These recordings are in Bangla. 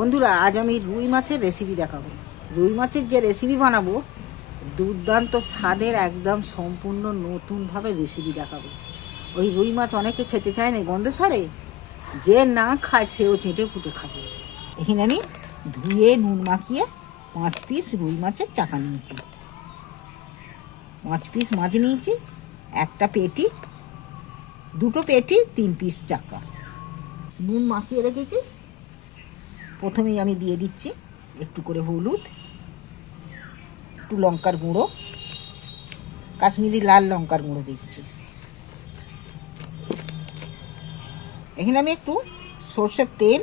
বন্ধুরা, আজ আমি রুই মাছের রেসিপি দেখাবো। রুই মাছের যে রেসিপি বানাবো, দুর্দান্ত স্বাদের একদম সম্পূর্ণ নতুনভাবে রেসিপি দেখাবো। ওই রুই মাছ অনেকে খেতে চায় না গন্ধ ছাড়ে। যে না খায়, সেও চেটে ফুটে খাবে। এখানে আমি ধুয়ে, নুন মাখিয়ে পাঁচ পিস রুই মাছের চাকা নিয়েছি। পাঁচ পিস মাছ নিয়েছি, একটা পেটি, দুটো পেটি, তিন পিস চাকা। নুন মাখিয়ে রেখেছি। প্রথমেই আমি দিয়ে দিচ্ছি একটু করে হলুদ, একটু লঙ্কার গুঁড়ো, কাশ্মীরি লাল লঙ্কার গুঁড়ো দিচ্ছি। এখানে আমি একটু সর্ষের তেল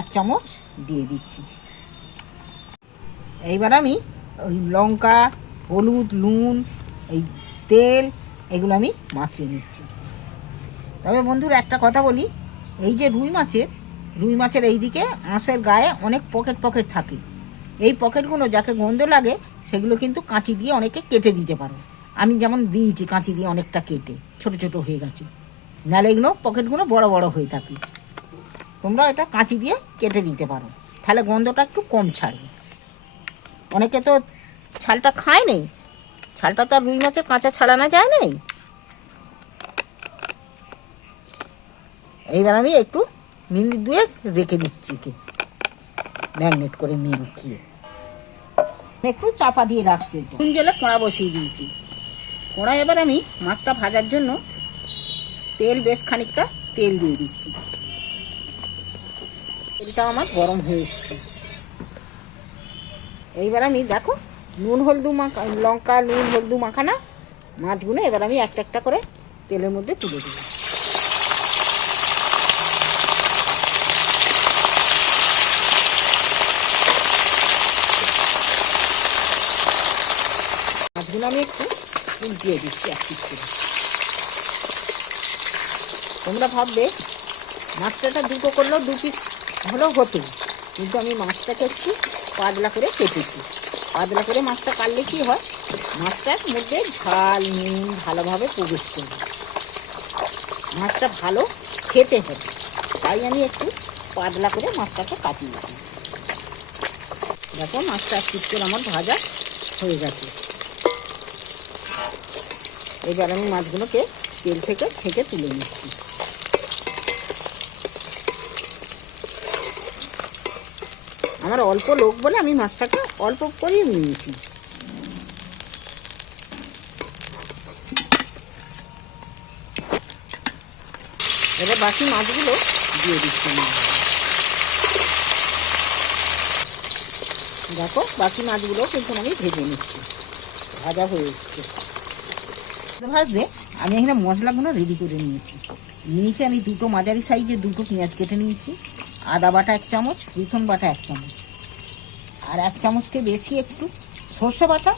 এক চামচ দিয়ে দিচ্ছি। এইবার আমি ওই লঙ্কা, হলুদ, নুন, এই তেল এগুলো আমি মাখিয়ে নিচ্ছি। তবে বন্ধুরা একটা কথা বলি, এই যে রুই মাছের রুই মাছের এই দিকে আঁশের গায়ে অনেক পকেট পকেট থাকে। এই পকেটগুলো যাকে গন্ধ লাগে, সেগুলো কিন্তু কাঁচি দিয়ে অনেকে কেটে দিতে পারো। আমি যেমন দিয়েছি কাঁচি দিয়ে অনেকটা কেটে, ছোট ছোট হয়ে গেছে। নাহলে এগুলো পকেটগুলো বড় বড় হয়ে থাকে। তোমরা এটা কাঁচি দিয়ে কেটে দিতে পারো। তাহলে গন্ধটা একটু কম ছাড়বে। অনেকে তো ছালটা খায় নেই। ছালটা তো আর রুই মাছের কাঁচা ছাড়ানো যায় নেই। এইবার আমি একটু মিনিট দুয়েক রেখে দিচ্ছি কি? ম্যাগনেট করে মেখিয়ে একটু চাপা দিয়ে রাখছি নুন জলে কড়া বসিয়ে দিয়েছি। কড়া এবার আমি মাছটা ভাজার জন্য তেল বেশ খানিকটা তেল দিয়ে দিচ্ছি। তেলটা আমার গরম হয়ে এসছে। এইবার আমি দেখো, নুন হলদু মাখা, লঙ্কা, নুন হলদু মাখানা মাছগুলো এবার আমি একটা একটা করে তেলের মধ্যে তুলে দেবো মাছগুলো আমি একটু উল্টিয়ে দিচ্ছি, এক করে। তোমরা ভাববে, মাছটাটা দুটো করলেও দু পিস হলেও হতো কিন্তু আমি মাছটাকে একটু পাতলা করে কেটেছি। পাতলা করে মাছটা কাটলে কি হয়? মাছটার মধ্যে ঝাল, নুন ভালোভাবে প্রবেশ করবে। মাছটা ভালো খেতে হবে। তাই আমি একটু পাতলা করে মাছটাকে কাটিয়েছি দেখো, মাছটা পিস আমার ভাজা হয়ে গেছে। এবার আমি মাছগুলোকে তেল থেকে ছেঁকে তুলে নিচ্ছি। আমার অল্প লোক বলে আমি মাছটাকে অল্প করেই নিয়েছি। এবার বাকি মাছগুলো দিয়ে দিচ্ছি দেখো, বাকি মাছগুলো কিন্তু আমি ভেজে নিচ্ছি। ভাজা হয়ে এসছে। ভাজতে আমি এখানে মশলাগুলো রেডি করে নিয়েছি। নিয়েছি আমি দুটো মাঝারি সাইজে দুটো পেঁয়াজ কেটে নিয়েছি। আদা বাটা এক চামচ, রসুন বাটা এক চামচ। আর এক চামচকে বেশি একটু সর্ষে বাটা,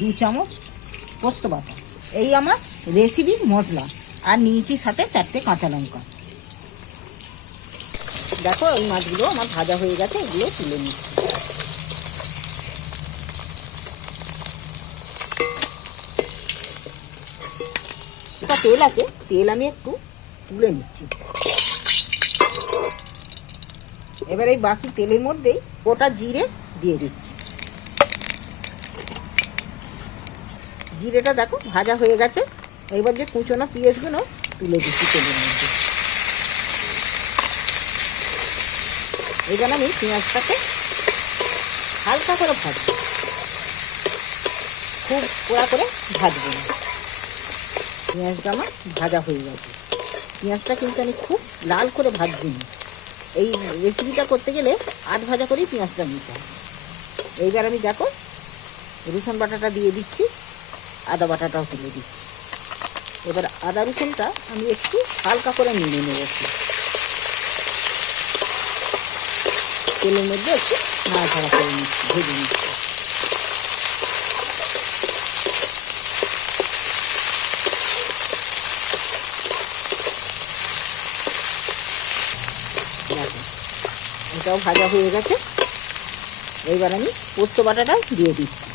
দু চামচ পোস্ত বাটা। এই আমার রেসিপির মশলা। আর নিয়েছি সাথে চারটে কাঁচা লঙ্কা। দেখো এই মাছগুলো আমার ভাজা হয়ে গেছে, এগুলো তুলে নিচ্ছি। তেল আছে, তেল আমি একটু তুলে নিচ্ছি। এবার এই বাকি তেলের মধ্যেই গোটা জিরে দিয়ে দিচ্ছি। জিরেটা দেখো, ভাজা হয়ে গেছে। এবার যে কুচনো পেঁয়াজগুলো তুলে দিচ্ছি তেলের মধ্যে। এবার আমি পেঁয়াজটাকে হালকা করে ভাজবো। খুব পোড়া করে ভাজবো না। পেঁয়াজটা আমার ভাজা হয়ে গেছে। পেঁয়াজটা কিন্তু আমি খুব লাল করে ভাজছি না এই রেসিপিটা করতে গেলে আধ ভাজা করেই পেঁয়াজটা নিতে হবে। এইবার আমি দেখো, রসুন বাটাটা দিয়ে দিচ্ছি, আদা বাটাটাও তুলে দিচ্ছি। এবার আদা রসুনটা আমি একটু হালকা করে নিয়ে নেব। তেলের মধ্যে একটু নাড়াচাড়া করে নিচ্ছি, ভেজে নিচ্ছি দেখো এটাও ভাজা হয়ে গেছে। এইবার আমি পোস্ত বাটাটাও দিয়ে দিচ্ছি।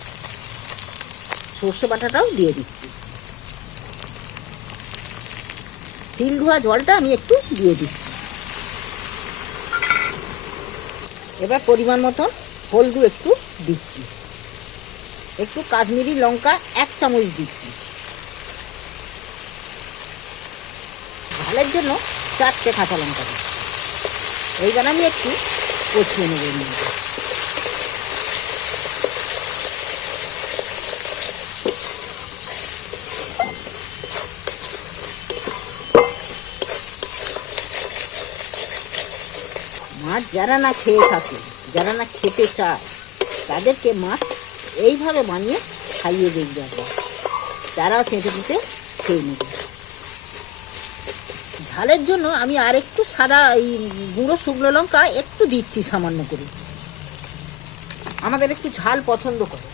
সর্ষে বাটাটাও দিয়ে দিচ্ছি। শিল ধোয়া জলটা আমি একটু দিয়ে দিচ্ছি। এবার পরিমাণ মতন হলদু একটু দিচ্ছি। একটু কাশ্মীরি লঙ্কা এক চামচ দিচ্ছি। ঝালের জন্য চারটে কাঁচা লঙ্কা দিচ্ছি। এইবার আমি একটু কষিয়ে নেব মাছ যারা না খেয়ে থাকে, যারা না খেতে চায়, তাদেরকে মাছ এইভাবে বানিয়ে খাইয়ে দেখবে তারাও খেতে খেতে খেয়ে নেবে। ঝালের জন্য আমি আর একটু সাদা এই গুঁড়ো শুকনো লঙ্কা একটু দিচ্ছি সামান্য করে। আমাদের একটু ঝাল পছন্দ করে।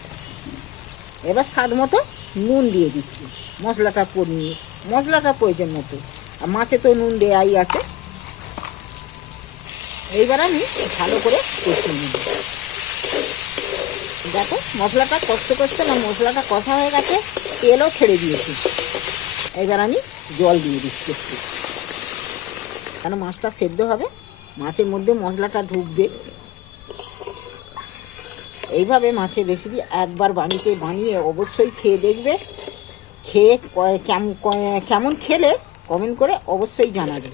এবার স্বাদ মতো নুন দিয়ে দিচ্ছি। মশলাটা পরিয়ে মশলাটা প্রয়োজন মতো। আর মাছে তো নুন দেয়াই আছে। এইবার আমি ভালো করে কষিয়ে নেব। দেখো, মশলাটা কষ্ট করতে না, মশলাটা কষা হয়ে গেছে, তেলও ছেড়ে দিয়েছি। এবার আমি জল দিয়ে দিচ্ছি একটু। কেন মাছটা সেদ্ধ হবে? মাছের মধ্যে মশলাটা ঢুকবে। এইভাবে মাছের রেসিপি একবার বানিয়ে বানিয়ে অবশ্যই খেয়ে দেখবে। খেয়ে কেমন খেলে কমেন্ট করে অবশ্যই জানাবে।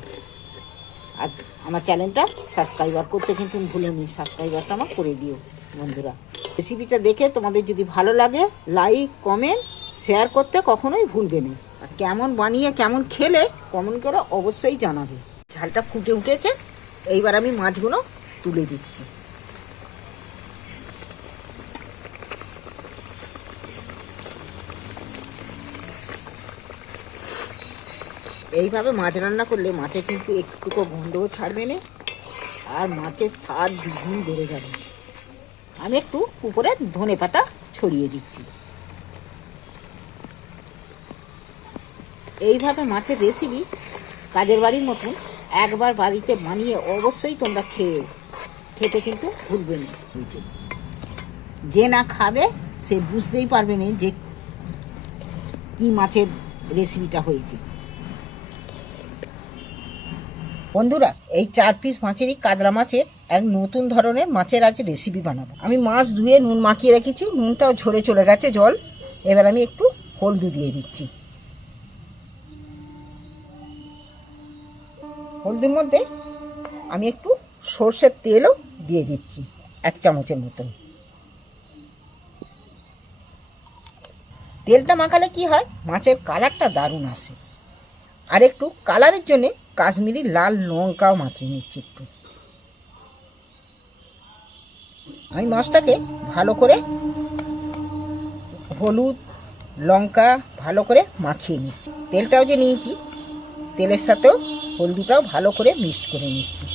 আর আমার চ্যানেলটা সাবস্ক্রাইবার করতে কিন্তু ভুলেনি সাবস্ক্রাইবারটা আমার করে দিও বন্ধুরা। রেসিপিটা দেখে তোমাদের যদি ভালো লাগে লাইক কমেন্ট শেয়ার করতে কখনোই ভুলবে না। আর কেমন বানিয়ে, কেমন খেলে কমেন্ট করে অবশ্যই জানাবে। ঝালটা ফুটে উঠেছে, এইবার আমি মাছগুলো তুলে দিচ্ছি। এইভাবে মাছ রান্না করলে মাছে কিন্তু একটুকু গন্ধও ছাড়বে না, আর মাছের স্বাদ দ্বিগুণ বেড়ে যাবে। আমি একটু উপরে ধনে পাতা ছড়িয়ে দিচ্ছি। এইভাবে মাছের রেসিপি কাজের বাড়ির মতন একবার বাড়িতে বানিয়ে অবশ্যই তোমরা খেয়ে, খেতে কিন্তু ভুলবে না। যে না খাবে, সে বুঝতেই পারবে না যে কি মাছের রেসিপিটা হয়েছে। বন্ধুরা, এই চার পিস মাছেরই কাতলা মাছের এক নতুন ধরনের মাছের আজ রেসিপি বানাবো। আমি মাছ ধুয়ে নুন মাখিয়ে রেখেছি, নুনটাও ঝরে চলে গেছে জল। এবার আমি একটু হলদু দিয়ে দিচ্ছি। হলদির মধ্যে আমি একটু সর্ষের তেলও দিয়ে দিচ্ছি, এক চামচের মতন। তেলটা মাখালে কি হয়, মাছের কালারটা দারুণ আসে। আর একটু কালারের জন্য কাশ্মীরি লাল লঙ্কাও মাখিয়ে নিচ্ছি একটু। আমি মাছটাকে ভালো করে হলুদ, লঙ্কা ভালো করে মাখিয়ে নিচ্ছি। তেলটাও যে নিয়েছি, তেলের সাথেও হলদুটাও ভালো করে মিক্সড করে নিচ্ছি।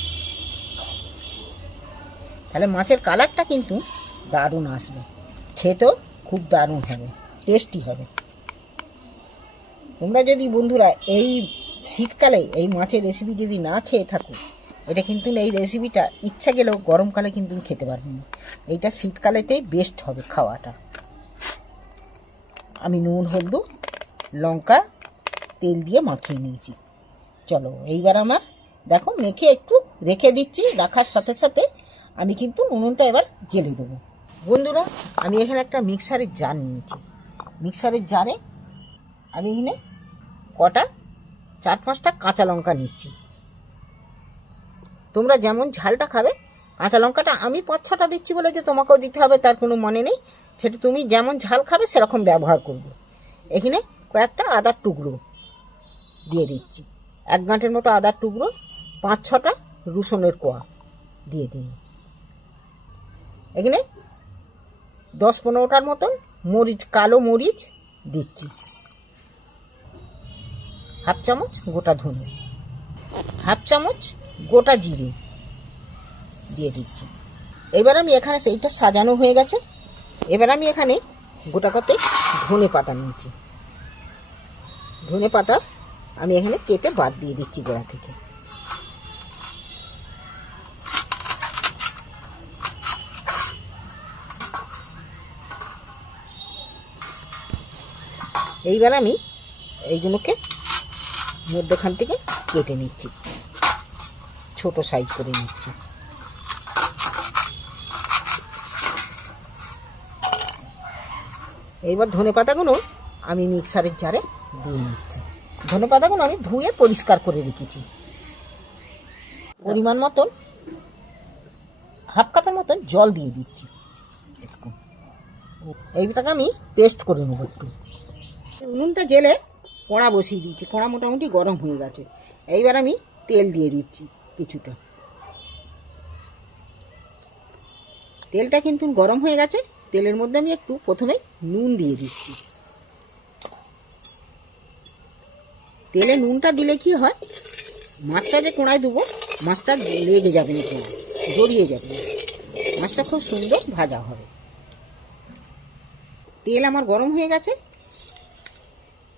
তাহলে মাছের কালারটা কিন্তু দারুণ আসবে। খেতেও খুব দারুণ হবে, টেস্টি হবে। তোমরা যদি বন্ধুরা এই শীতকালে এই মাছের রেসিপি যদি না খেয়ে থাকো, এটা কিন্তু এই রেসিপিটা ইচ্ছা গেলেও গরমকালে কিন্তু খেতে পারবে না। এইটা শীতকালেতেই বেস্ট হবে খাওয়াটা। আমি নুন, হলদু, লঙ্কা, তেল দিয়ে মাখিয়ে নিয়েছি। চলো, এইবার আমার, দেখো, মেখে একটু রেখে দিচ্ছি, রাখার সাথে সাথে আমি কিন্তু উনুনটা এবার জেলে দেবো। বন্ধুরা, আমি এখানে একটা মিক্সারের জার নিয়েছি। মিক্সারের জারে আমি এখানে কটা, চার পাঁচটা কাঁচা লঙ্কা নিচ্ছি। তোমরা যেমন ঝালটা খাবে, কাঁচা লঙ্কাটা আমি পাঁচ ছটা দিচ্ছি বলে যে তোমাকেও দিতে হবে, তার কোনো মনে নেই। সেটা তুমি যেমন ঝাল খাবে, সেরকম ব্যবহার করবে। এখানে কয়েকটা আদার টুকরো দিয়ে দিচ্ছি। এক গাঁটের মতো আদার টুকরো, পাঁচ ছটা রসুনের কোয়া দিয়ে দিন। এখানে দশ পনেরোটার মতন মরিচ, কালো মরিচ দিচ্ছি। হাফ চামচ গোটা ধনে। হাফ চামচ গোটা জিরে দিয়ে দিচ্ছি। এবার আমি এখানে সেইটা সাজানো হয়ে গেছে। এবার আমি এখানে গোটা কতে ধনে পাতা নিয়েছি। ধনে পাতা আমি এখানে কেটে বাদ দিয়ে দিচ্ছি গোড়া থেকে। এইবার আমি এইগুলোকে মধ্যখান থেকে কেটে নিচ্ছি। ছোট সাইজ করে নিচ্ছি। এইবার ধনে পাতাগুলো আমি মিক্সারের জারে দিয়ে নিচ্ছি। ধনে পাতাগুলো আমি ধুয়ে পরিষ্কার করে রেখেছি। পরিমাণ মতন, হাফ কাপের মতন জল দিয়ে দিচ্ছি। একটু। এইটাকে আমি পেস্ট করে নেব একটু। উনুনটা জেলে কড়া বসিয়ে দিচ্ছি কড়া মোটামুটি গরম হয়ে গেছে। এইবার আমি তেল দিয়ে দিচ্ছি কিছুটা। তেলটা কিন্তু গরম হয়ে গেছে। তেলের মধ্যে আমি একটু প্রথমে নুন দিয়ে দিচ্ছি। তেলে নুনটা দিলে কি হয়? মাছটা যে কোড়ায় দেবো মাছটা লেগে যাবে না জড়িয়ে যাবে মাছটা খুব সুন্দর ভাজা হবে। তেল আমার গরম হয়ে গেছে।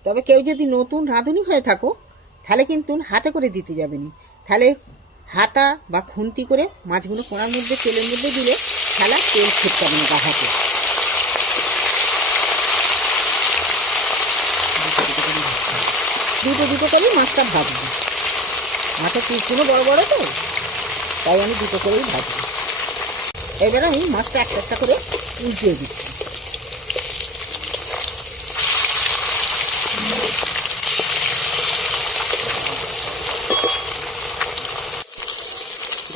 তবে কেউ যদি নতুন রাঁধুনি হয়ে থাকো, তাহলে কিন্তু হাতে করে দিতে যাবে না। তাহলে হাতা বা খুন্তি করে মাছগুলো কোড়ার মধ্যে, তেলের মধ্যে দিলে, তাহলে তেল হবে না হাতে। দুটো দুটো করেই মাছটা ভাজবো। মাছের পিসগুলো বড় বড় তো, তাই আমি দুটো করেই ভাজবো। এবার আমি মাছটা একটা একটা করে উল্টিয়ে দিচ্ছি।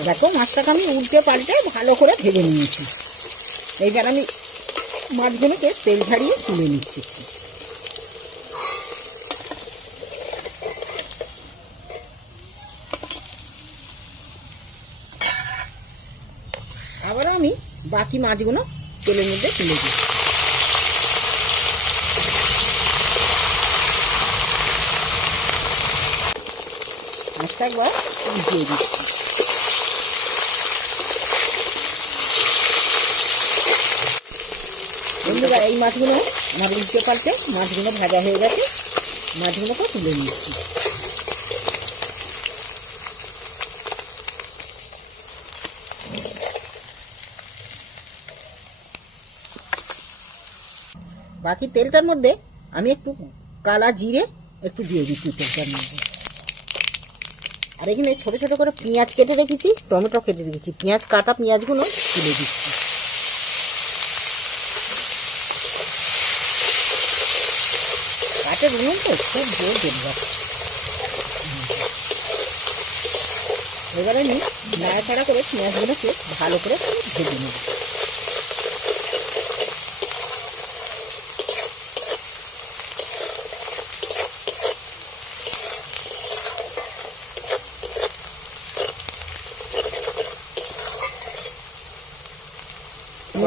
দেখো, মাছটাকে আমি উল্টে পাল্টে ভালো করে ভেজে নিয়েছি। এইবার আমি মাছগুলোকে তেল ঝাড়িয়ে তুলে নিচ্ছি একটু। আবার আমি বাকি মাছগুলো তেলের মধ্যে তুলে দিই। মাছটা একবার দিচ্ছি। বন্ধুরা, এই মাছগুলো আমার উল্টে পাল্টে মাছগুলো ভাজা হয়ে গেছে। মাছগুলোকে তুলে নিচ্ছি। বাকি তেলটার মধ্যে আমি একটু কালা জিরে একটু দিয়ে দিচ্ছি তেলটার মধ্যে। আর এখানে ছোটো ছোটো করে পেঁয়াজ কেটে রেখেছি টমেটো কেটে রেখেছি। পেঁয়াজ কাটা পেঁয়াজগুলো তুলে দিচ্ছি। কাঠের উনুন তো খুব জোর যাচ্ছে এবারে আমি নাড়াচাড়া করে পেঁয়াজগুলোকে ভালো করে ভেজে নেব।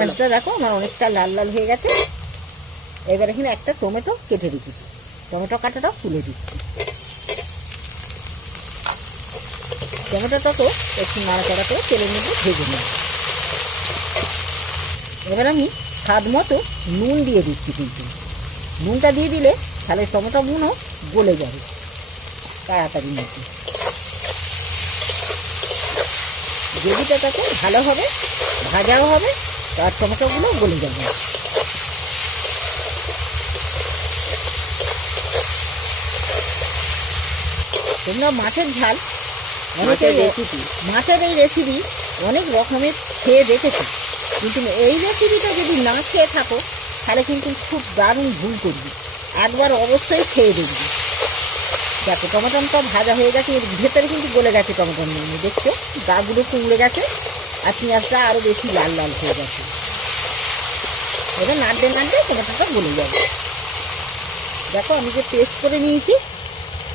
পেঁয়াজটা দেখো আমার অনেকটা লাল লাল হয়ে গেছে। এবার এখানে একটা টমেটো কেটে রেখেছি। টমেটো কাটাটা তুলে দিচ্ছি। টমেটোটাকেও একটু নাড়াচাড়া করে তেলের মধ্যে ভেজে নেব। এবার আমি স্বাদ মতো নুন দিয়ে দিচ্ছি কিন্তু। নুনটা দিয়ে দিলে তাহলে টমেটো গুঁড়ো গলে যাবে তাড়াতাড়ি মধ্যে গ্রেভিটাতে ভালো হবে, ভাজাও হবে তার টমেটোগুলো গলে যাবে। তোমরা মাছের ঝাল অনেকেই রেসিপি মাছের এই রেসিপি অনেক রকমের খেয়ে দেখেছি। কিন্তু এই রেসিপিটা যদি না খেয়ে থাকো তাহলে কিন্তু খুব দারুণ ভুল করবি। একবার অবশ্যই খেয়ে দেখবি। দেখো টমেটোটা ভাজা হয়ে গেছে এর ভেতরে কিন্তু গলে গেছে টমেটো নিয়ে। দেখছ? গাগুলো কুমড়ে গেছে। আর পেঁয়াজটা আরও বেশি লাল লাল হয়ে গেছে। এবার নাড়তে নাড়তে টমেটোটা গলে যাবে। দেখো আমি যে পেস্ট করে নিয়েছি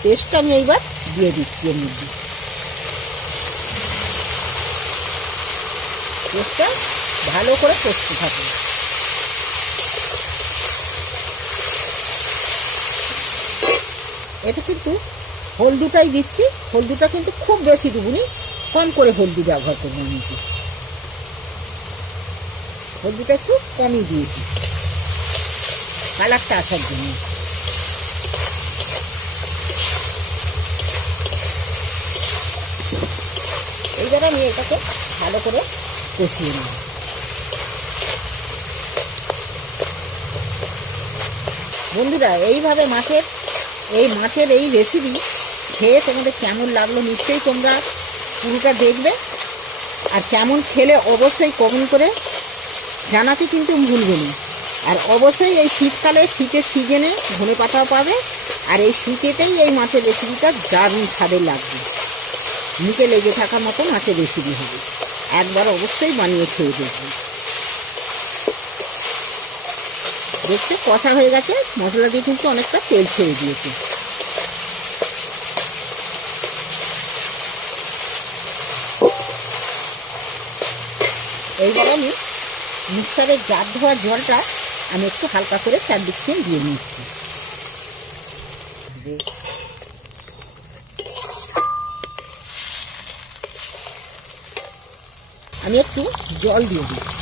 পেস্টটা আমি এইবার দিয়ে দিচ্ছি এর মধ্যে। পেস্টটা ভালো করে কষতে থাকে এটা কিন্তু হলদিটাই দিচ্ছি, হলদিটা কিন্তু খুব বেশি দেবুনি, কম করে হলদি ব্যবহার করব একটু। হলদিটা একটু কমই দিয়েছি। কালারটা আসার জন্য এইবার আমি এটাকে ভালো করে কষিয়ে নেব। বন্ধুরা, এইভাবে মাছের, এই মাছের এই রেসিপি খেয়ে তোমাদের কেমন লাগল নিশ্চয়ই তোমরা পুরোটা দেখবে। আর কেমন খেলে অবশ্যই কমেন্ট করে জানাতে কিন্তু ভুলবে না। আর অবশ্যই এই শীতকালে শীতের সিজনে ধনে পাতাও পাবে, আর এই শীতেতেই এই মাছের রেসিপিটা দারুণ স্বাদের লাগবে। মুখে লেগে থাকার মতো মাছের রেসিপি হবে। একবার অবশ্যই বানিয়ে খেয়ে দেখবে দেখতে কষা হয়ে গেছে, মশলা দিয়ে কিন্তু অনেকটা তেল ছেড়ে দিয়েছে। এইবার আমি মিক্সারের জার ধোয়া জলটা আমি একটু হালকা করে চারদিক থেকে দিয়ে নিচ্ছি। আমি একটু জল দিয়ে দিচ্ছি।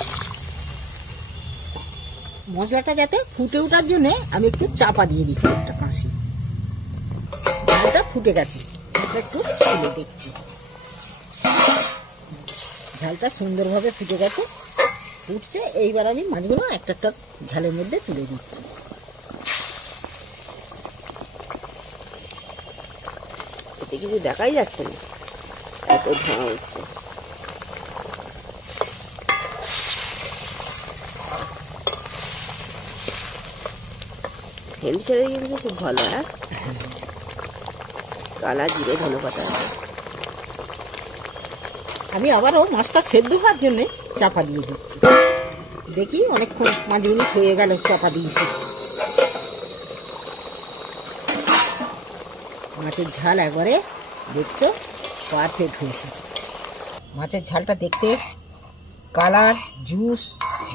মশলাটা যাতে ফুটে ওঠার জন্য আমি একটু চাপা দিয়ে দিচ্ছি একটা কাঁচি। ঝালটা ফুটে গেছে একটু খুলে দেখছি। ঝালটা সুন্দরভাবে ফুটে গেছে। ফুটছে, এইবার আমি মাছগুলো একটা একটা ঝালের মধ্যে তুলে দিচ্ছি এতে কিছু দেখাই যাচ্ছে না। এত ধোঁয়া হচ্ছে। সেল ছেড়ে কিন্তু খুব ভালো হ্যাঁ? কালা, জিরে ধনে পাতা আমি আবারও মাছটা সেদ্ধ হওয়ার জন্য চাপা দিয়ে দিচ্ছি। দেখি অনেকক্ষণ মাঝে মাছগুলো হয়ে গেল চাপা দিয়েছি। মাছের ঝাল একবারে দেখছ পারফেক্ট হয়েছে। মাছের ঝালটা দেখতে কালার, জুস,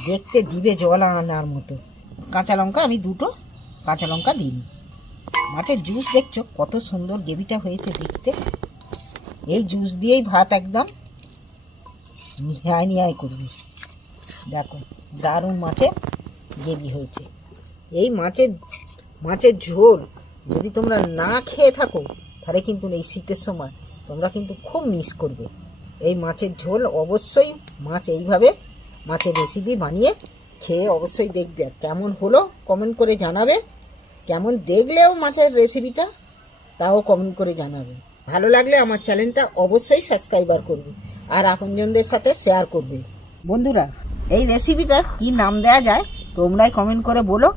দেখতে জিভে জল আনার মতো। কাঁচা লঙ্কা আমি দুটো, কাঁচা লঙ্কা দিই মাছের জুস দেখছ কত সুন্দর গ্রেভিটা হয়েছে দেখতে। এই জুস দিয়েই ভাত একদম নিহাই নিহাই করবি। দেখো, দারুণ মাছে গ্রেভি হয়েছে। এই মাছের মাছের ঝোল যদি তোমরা না খেয়ে থাকো, তাহলে কিন্তু এই শীতের সময় তোমরা কিন্তু খুব মিস করবে। এই মাছের ঝোল অবশ্যই মাছ এইভাবে মাছের রেসিপি বানিয়ে খেয়ে অবশ্যই দেখবে। কেমন হলো কমেন্ট করে জানাবে। কেমন দেখলেও মাছের রেসিপিটা তাও কমেন্ট করে জানাবে। ভালো লাগলে আমার চ্যানেলটা অবশ্যই সাবস্ক্রাইবার করবে। আর আপনজনদের সাথে শেয়ার করবে। বন্ধুরা, এই রেসিপিটা কি নাম দেয়া যায় তোমরাই কমেন্ট করে বলো।